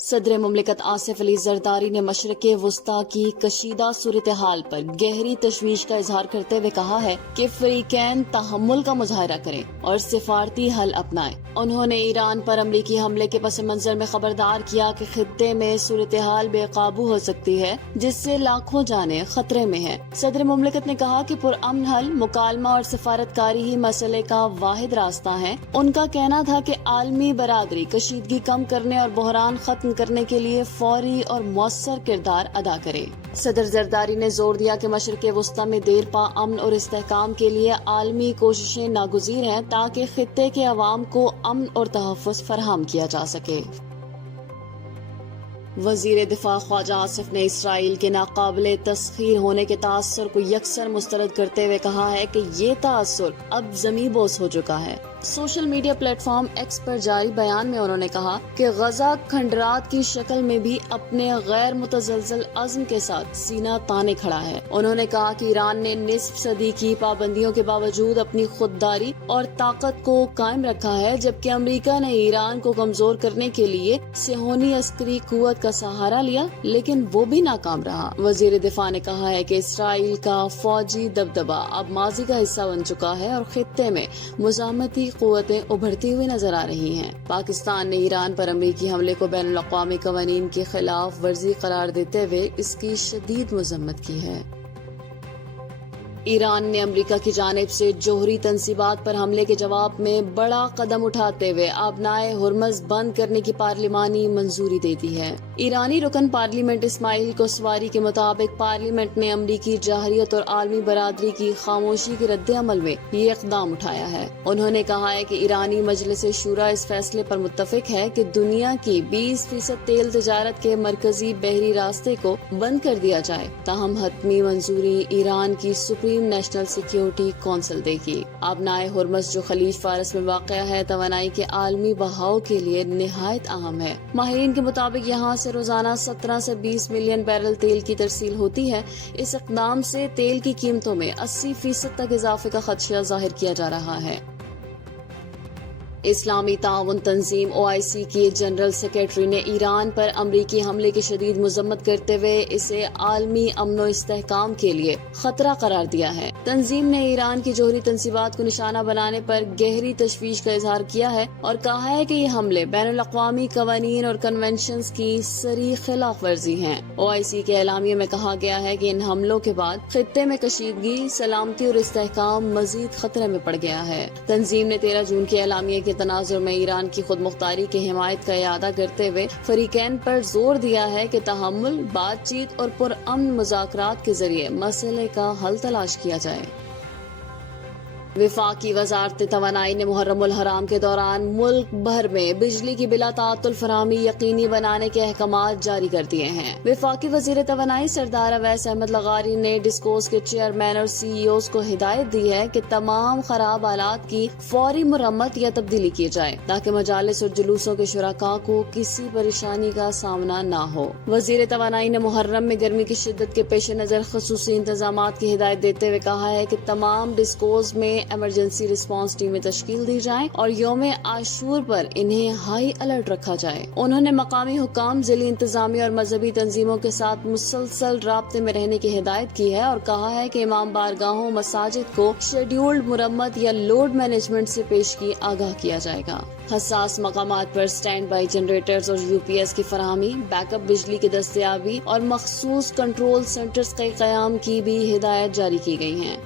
صدر مملکت آصف علی زرداری نے مشرق وسطی کی کشیدہ صورتحال پر گہری تشویش کا اظہار کرتے ہوئے کہا ہے کہ فریقین تحمل کا مظاہرہ کریں اور سفارتی حل اپنائیں۔ انہوں نے ایران پر امریکی حملے کے پس منظر میں خبردار کیا کہ خطے میں صورتحال بے قابو ہو سکتی ہے، جس سے لاکھوں جانیں خطرے میں ہیں۔ صدر مملکت نے کہا کہ پرامن حل، مکالمہ اور سفارتکاری ہی مسئلے کا واحد راستہ ہے۔ ان کا کہنا تھا کہ عالمی برادری کشیدگی کم کرنے اور بحران ختم کرنے کے لیے فوری اور مؤثر کردار ادا کرے۔ صدر زرداری نے زور دیا کہ مشرق وسطی میں دیر پا امن اور استحکام کے لیے عالمی کوششیں ناگزیر ہیں تاکہ خطے کے عوام کو امن اور تحفظ فراہم کیا جا سکے۔ وزیر دفاع خواجہ آصف نے اسرائیل کے ناقابل تسخیر ہونے کے تاثر کو یکسر مسترد کرتے ہوئے کہا ہے کہ یہ تاثر اب زمیں بوس ہو چکا ہے۔ سوشل میڈیا پلیٹ فارم ایکس پر جاری بیان میں انہوں نے کہا کہ غزہ کھنڈرات کی شکل میں بھی اپنے غیر متزلزل عزم کے ساتھ سینہ تانے کھڑا ہے۔ انہوں نے کہا کہ ایران نے نصف صدی کی پابندیوں کے باوجود اپنی خودداری اور طاقت کو قائم رکھا ہے، جبکہ امریکہ نے ایران کو کمزور کرنے کے لیے صہیونی عسکری قوت کا سہارا لیا، لیکن وہ بھی ناکام رہا۔ وزیر دفاع نے کہا ہے کہ اسرائیل کا فوجی دبدبہ اب ماضی کا حصہ بن چکا ہے اور خطے میں مزاحمتی قوتیں ابھرتی ہوئی نظر آ رہی ہیں۔ پاکستان نے ایران پر امریکی حملے کو بین الاقوامی قوانین کی خلاف ورزی قرار دیتے ہوئے اس کی شدید مذمت کی ہے۔ ایران نے امریکہ کی جانب سے جوہری تنصیبات پر حملے کے جواب میں بڑا قدم اٹھاتے ہوئے آبنائے ہرمز بند کرنے کی پارلیمانی منظوری دے دی ہے۔ ایرانی رکن پارلیمنٹ اسماعیل کوسواری کے مطابق پارلیمنٹ نے امریکی جارحیت اور عالمی برادری کی خاموشی کے رد عمل میں یہ اقدام اٹھایا ہے۔ انہوں نے کہا ہے کہ ایرانی مجلس شورا اس فیصلے پر متفق ہے کہ دنیا کی 20% تیل تجارت کے مرکزی بحری راستے کو بند کر دیا جائے، تاہم حتمی منظوری ایران کی سپریم نیشنل سیکیورٹی کونسل دے گی۔ آبنائے ہرمز جو خلیج فارس میں واقع ہے، توانائی کے عالمی بہاؤ کے لیے نہایت اہم ہے۔ ماہرین کے مطابق یہاں سے روزانہ 17 سے 20 ملین بیرل تیل کی ترسیل ہوتی ہے۔ اس اقدام سے تیل کی قیمتوں میں 80% تک اضافے کا خدشہ ظاہر کیا جا رہا ہے۔ اسلامی تعاون تنظیم OIC کی جنرل سیکریٹری نے ایران پر امریکی حملے کی شدید مذمت کرتے ہوئے اسے عالمی امن و استحکام کے لیے خطرہ قرار دیا ہے۔ تنظیم نے ایران کی جوہری تنصیبات کو نشانہ بنانے پر گہری تشویش کا اظہار کیا ہے اور کہا ہے کہ یہ حملے بین الاقوامی قوانین اور کنونشنز کی صریح خلاف ورزی ہیں۔ OIC کے اعلامیے میں کہا گیا ہے کہ ان حملوں کے بعد خطے میں کشیدگی، سلامتی اور استحکام مزید خطرے میں پڑ گیا ہے۔ تنظیم نے 13 جون کے اعلامیے کے تناظر میں ایران کی خود مختاری کی حمایت کا اعادہ کرتے ہوئے فریقین پر زور دیا ہے کہ تحمل، بات چیت اور پرامن مذاکرات کے ذریعے مسئلے کا حل تلاش کیا جائے۔ وفاقی وزارت توانائی نے محرم الحرام کے دوران ملک بھر میں بجلی کی بلا تعطل فراہمی یقینی بنانے کے احکامات جاری کر دیے ہیں۔ وفاقی وزیر توانائی سردار اویس احمد لغاری نے ڈسکوز کے چیئرمین اور CEOs کو ہدایت دی ہے کہ تمام خراب آلات کی فوری مرمت یا تبدیلی کی جائے تاکہ مجالس اور جلوسوں کے شرکاء کو کسی پریشانی کا سامنا نہ ہو۔ وزیر توانائی نے محرم میں گرمی کی شدت کے پیش نظر خصوصی انتظامات کی ہدایت دیتے ہوئے کہا ہے کہ تمام ڈسکوز میں ایمرجنسی رسپانس ٹیمیں تشکیل دی جائیں اور یوم عاشور پر انہیں ہائی الرٹ رکھا جائے۔ انہوں نے مقامی حکام، ضلعی انتظامیہ اور مذہبی تنظیموں کے ساتھ مسلسل رابطے میں رہنے کی ہدایت کی ہے اور کہا ہے کہ امام بارگاہوں، مساجد کو شیڈیولڈ مرمت یا لوڈ مینجمنٹ سے پیشگی آگاہ کیا جائے گا۔ حساس مقامات پر سٹینڈ بائی جنریٹرز اور UPS کی فراہمی، بیک اپ بجلی کی دستیابی اور مخصوص کنٹرول سینٹرز کے قیام کی بھی ہدایت جاری کی گئی ہیں۔